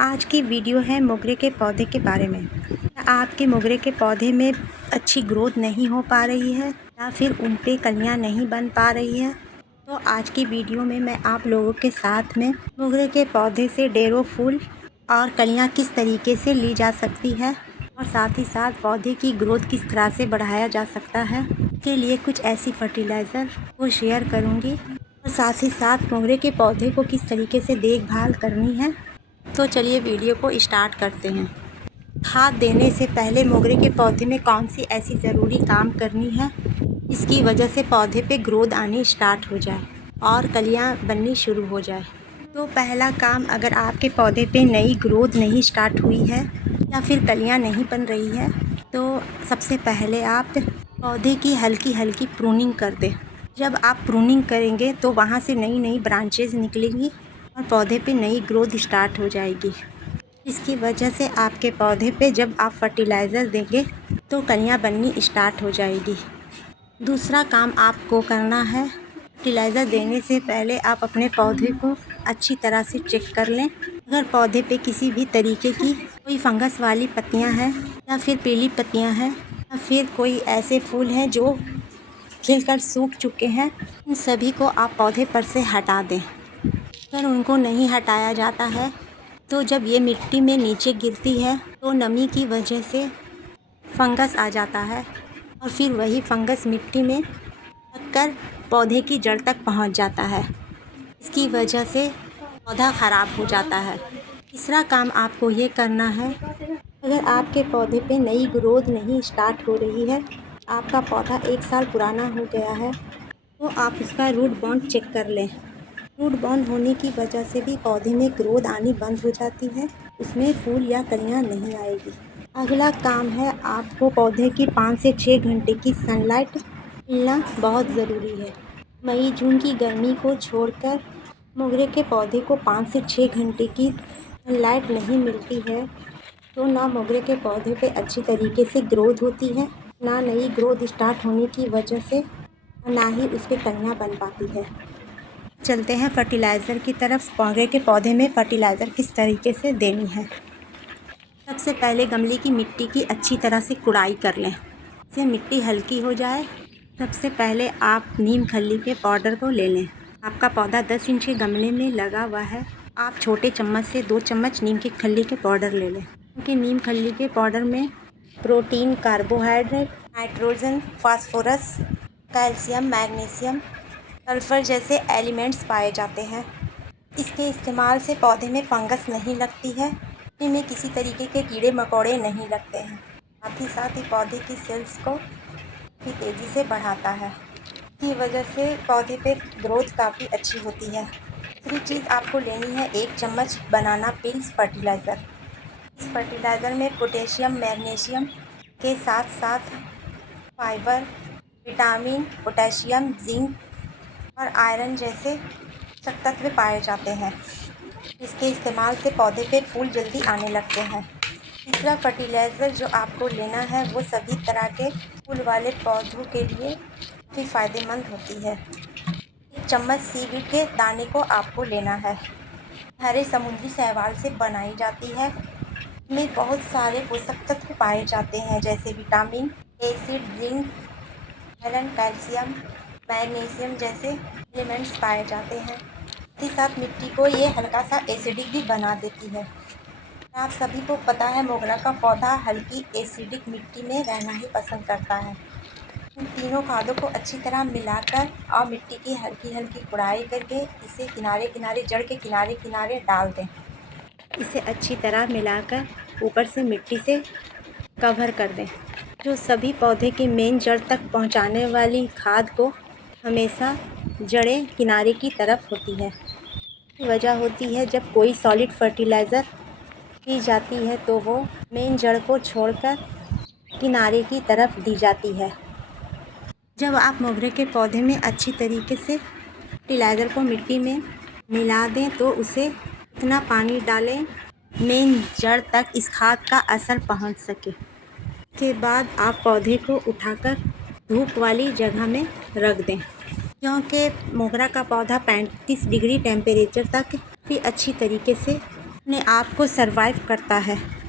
आज की वीडियो है मोगरे के पौधे के बारे में। आपके मोगरे के पौधे में अच्छी ग्रोथ नहीं हो पा रही है या फिर उन पे कलियां नहीं बन पा रही है, तो आज की वीडियो में मैं आप लोगों के साथ में मोगरे के पौधे से डेरो फूल और कलियां किस तरीके से ली जा सकती है और साथ ही साथ पौधे की ग्रोथ किस तरह से बढ़ाया जा सकता है के लिए कुछ ऐसी फर्टिलाइज़र को शेयर करूँगी और साथ ही साथ मोगरे के पौधे को किस तरीके से देखभाल करनी है। तो चलिए वीडियो को स्टार्ट करते हैं। खाद देने से पहले मोगरे के पौधे में कौन सी ऐसी ज़रूरी काम करनी है इसकी वजह से पौधे पे ग्रोथ आनी स्टार्ट हो जाए और कलियां बननी शुरू हो जाए। तो पहला काम, अगर आपके पौधे पे नई ग्रोथ नहीं स्टार्ट हुई है या फिर कलियां नहीं बन रही है, तो सबसे पहले आप पौधे की हल्की हल्की प्रूनिंग कर दें। जब आप प्रूनिंग करेंगे तो वहाँ से नई नई ब्रांचेज निकलेंगी और पौधे पे नई ग्रोथ स्टार्ट हो जाएगी। इसकी वजह से आपके पौधे पे जब आप फर्टिलाइज़र देंगे तो कलियां बननी स्टार्ट हो जाएगी। दूसरा काम आपको करना है, फर्टिलाइज़र देने से पहले आप अपने पौधे को अच्छी तरह से चेक कर लें। अगर पौधे पे किसी भी तरीके की कोई फंगस वाली पत्तियां हैं या फिर पीली पत्तियां हैं या फिर कोई ऐसे फूल हैं जो खिलकर सूख चुके हैं, इन सभी को आप पौधे पर से हटा दें। अगर उनको नहीं हटाया जाता है तो जब ये मिट्टी में नीचे गिरती है तो नमी की वजह से फंगस आ जाता है और फिर वही फंगस मिट्टी में लगकर पौधे की जड़ तक पहुंच जाता है। इसकी वजह से पौधा ख़राब हो जाता है। तीसरा काम आपको ये करना है, अगर आपके पौधे पे नई ग्रोथ नहीं स्टार्ट हो रही है, आपका पौधा 1 साल पुराना हो गया है, तो आप उसका रूट बॉन्ड चेक कर लें। रूट बॉन्ड होने की वजह से भी पौधे में ग्रोथ आनी बंद हो जाती है, उसमें फूल या कलियां नहीं आएगी। अगला काम है, आपको पौधे की 5 से 6 घंटे की सनलाइट मिलना बहुत ज़रूरी है। मई जून की गर्मी को छोड़कर मोगरे के पौधे को 5 से 6 घंटे की सनलाइट नहीं मिलती है तो ना मोगरे के पौधे पे अच्छी तरीके से ग्रोथ होती है, ना नई ग्रोथ स्टार्ट होने की वजह से ना ही उस पर कलियां बन पाती है। चलते हैं फर्टिलाइज़र की तरफ। मोगरे के पौधे में फर्टिलाइज़र किस तरीके से देनी है। सबसे पहले गमले की मिट्टी की अच्छी तरह से कुड़ाई कर लें, इससे मिट्टी हल्की हो जाए। सबसे पहले आप नीम खली के पाउडर को ले लें। आपका पौधा 10 इंच के गमले में लगा हुआ है, आप छोटे चम्मच से 2 चम्मच नीम की खली के पाउडर ले लें, क्योंकि नीम खली के पाउडर में protein, carbohydrate, nitrogen, phosphorus, calcium, magnesium, sulphur जैसे एलिमेंट्स पाए जाते हैं। इसके इस्तेमाल से पौधे में फंगस नहीं लगती है, इनमें किसी तरीके के कीड़े मकोड़े नहीं लगते हैं। साथ ही पौधे की सेल्स को भी तेज़ी से बढ़ाता है, की वजह से पौधे पे ग्रोथ काफ़ी अच्छी होती है। दूसरी चीज़ आपको लेनी है 1 चम्मच बनाना पील्स फर्टिलाइज़र। इस फर्टिलाइज़र में पोटेशियम, मैग्नीशियम के साथ साथ फाइबर, विटामिन, पोटेशियम, जिंक और आयरन जैसे पोषक तत्व पाए जाते हैं। इसके इस्तेमाल से पौधे पे फूल जल्दी आने लगते हैं। तीसरा फर्टिलाइज़र जो आपको लेना है वो सभी तरह के फूल वाले पौधों के लिए काफ़ी फ़ायदेमंद होती है। 1 चम्मच सीवीड के दाने को आपको लेना है। हरे समुद्री शैवाल से बनाई जाती है। इसमें बहुत सारे पोषक तत्व पाए जाते हैं, जैसे vitamin, acid, zinc, iron, calcium, magnesium जैसे एलिमेंट्स पाए जाते हैं। साथ ही साथ मिट्टी को ये हल्का सा एसिडिक भी बना देती है। आप सभी को पता है मोगरा का पौधा हल्की एसिडिक मिट्टी में रहना ही पसंद करता है। इन तीनों खादों को अच्छी तरह मिलाकर और मिट्टी की हल्की हल्की गुड़ाई करके इसे किनारे किनारे, जड़ के किनारे किनारे डाल दें। इसे अच्छी तरह मिलाकर ऊपर से मिट्टी से कवर कर दें, जो सभी पौधे के मेन जड़ तक पहुंचाने वाली खाद को हमेशा जड़ें किनारे की तरफ होती है। वजह होती है जब कोई सॉलिड फर्टिलाइज़र दी जाती है तो वो मेन जड़ को छोड़कर किनारे की तरफ दी जाती है। जब आप मोगरे के पौधे में अच्छी तरीके से फर्टिलाइज़र को मिट्टी में मिला दें तो उसे इतना पानी डालें मेन जड़ तक इस खाद का असर पहुंच सके। के बाद आप पौधे को उठाकर धूप वाली जगह में रख दें, क्योंकि मोगरा का पौधा 35 डिग्री टेम्परेचर तक भी अच्छी तरीके से अपने आप को सर्वाइव करता है।